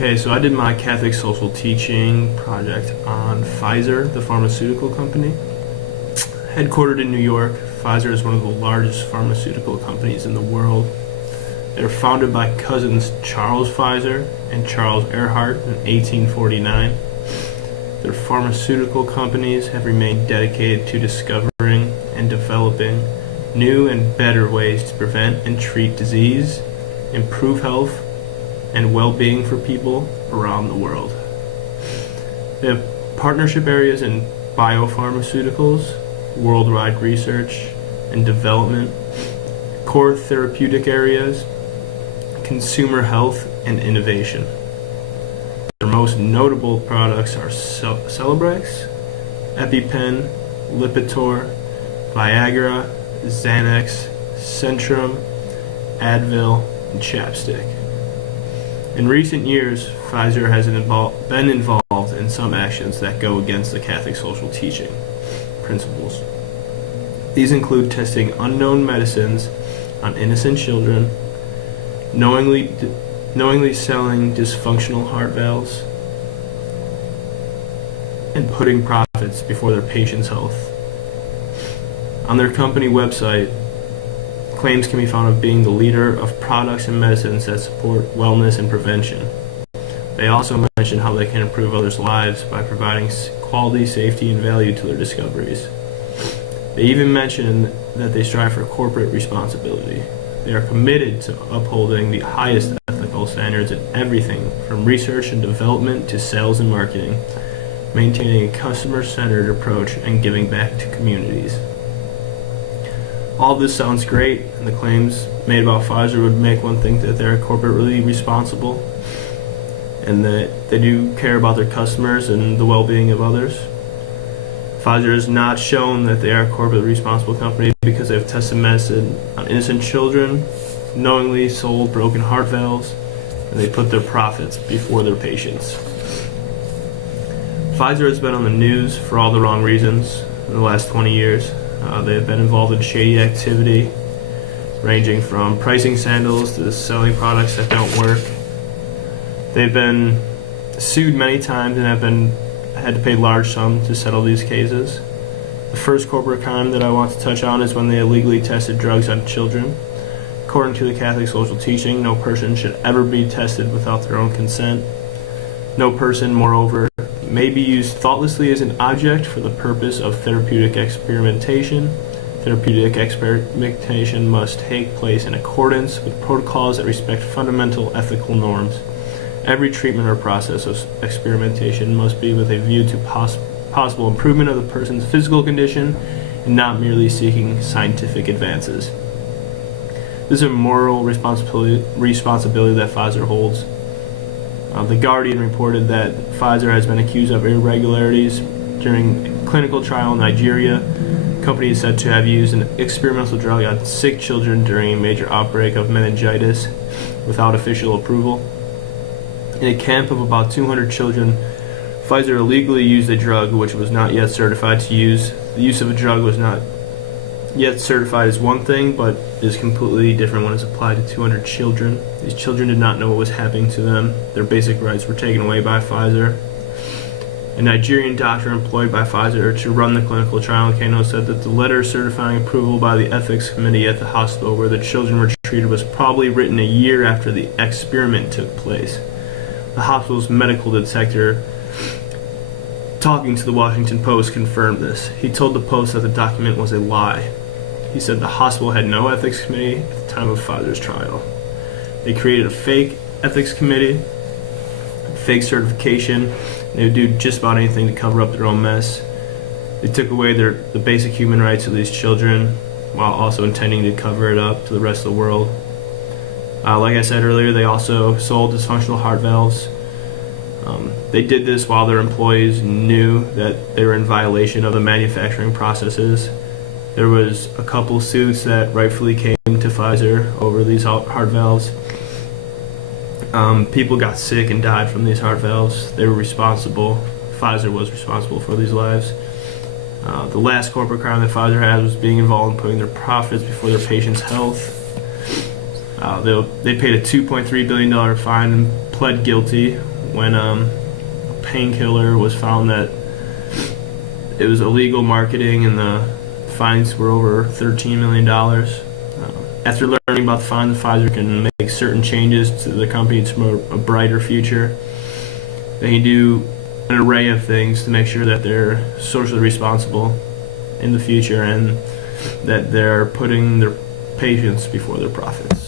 Okay, so I did my Catholic social teaching project on Pfizer, the pharmaceutical company. Headquartered in New York, Pfizer is one of the largest pharmaceutical companies in the world. They were founded by cousins Charles Pfizer and Charles Earhart in 1849. Their pharmaceutical companies have remained dedicated to discovering and developing new and better ways to prevent and treat disease, improve health, and well-being for people around the world. They have partnership areas in biopharmaceuticals, worldwide research and development, core therapeutic areas, consumer health, and innovation. Their most notable products are Celebrex, EpiPen, Lipitor, Viagra, Xanax, Centrum, Advil, and Chapstick. In recent years, Pfizer has been involved in some actions that go against the Catholic social teaching principles. These include testing unknown medicines on innocent children, knowingly selling dysfunctional heart valves, and putting profits before their patients' health. On their company website, claims can be found of being the leader of products and medicines that support wellness and prevention. They also mention how they can improve others' lives by providing quality, safety, and value to their discoveries. They even mention that they strive for corporate responsibility. They are committed to upholding the highest ethical standards in everything from research and development to sales and marketing, maintaining a customer-centered approach and giving back to communities. All this sounds great, and the claims made about Pfizer would make one think that they're corporately responsible and that they do care about their customers and the well-being of others. Pfizer has not shown that they are a corporately responsible company because they've tested medicine on innocent children, knowingly sold broken heart valves, and they put their profits before their patients. Pfizer has been on the news for all the wrong reasons in the last 20 years. They have been involved in shady activity, ranging from pricing scandals to selling products that don't work. They've been sued many times and had to pay large sums to settle these cases. The first corporate crime that I want to touch on is when they illegally tested drugs on children. According to the Catholic social teaching, no person should ever be tested without their own consent. No person, moreover, may be used thoughtlessly as an object for the purpose of therapeutic experimentation. Therapeutic experimentation must take place in accordance with protocols that respect fundamental ethical norms. Every treatment or process of experimentation must be with a view to possible improvement of the person's physical condition and not merely seeking scientific advances. This is a moral responsibility that Pfizer holds. The Guardian reported that Pfizer has been accused of irregularities during a clinical trial in Nigeria. The company is said to have used an experimental drug on sick children during a major outbreak of meningitis without official approval. In a camp of about 200 children, Pfizer illegally used a drug which was not yet certified to use. The use of a drug was not yet certified is one thing, but is completely different when it's applied to 200 children. These children did not know what was happening to them. Their basic rights were taken away by Pfizer. A Nigerian doctor employed by Pfizer to run the clinical trial in Kano said that the letter certifying approval by the ethics committee at the hospital where the children were treated was probably written a year after the experiment took place. The hospital's medical detector, talking to the Washington Post, confirmed this. He told the Post that the document was a lie. He said the hospital had no ethics committee at the time of Pfizer's trial. They created a fake ethics committee, fake certification. They would do just about anything to cover up their own mess. They took away the basic human rights of these children while also intending to cover it up to the rest of the world. Like I said earlier, they also sold dysfunctional heart valves. They did this while their employees knew that they were in violation of the manufacturing processes. There was a couple suits that rightfully came to Pfizer over these heart valves. People got sick and died from these heart valves. They were responsible. Pfizer was responsible for these lives. The last corporate crime that Pfizer had was being involved in putting their profits before their patients' health. They paid a $2.3 billion fine and pled guilty when a painkiller was found that it was illegal marketing, and the fines were over $13 million. After learning about the fines, Pfizer can make certain changes to the company to promote a brighter future. They can do an array of things to make sure that they're socially responsible in the future and that they're putting their patients before their profits.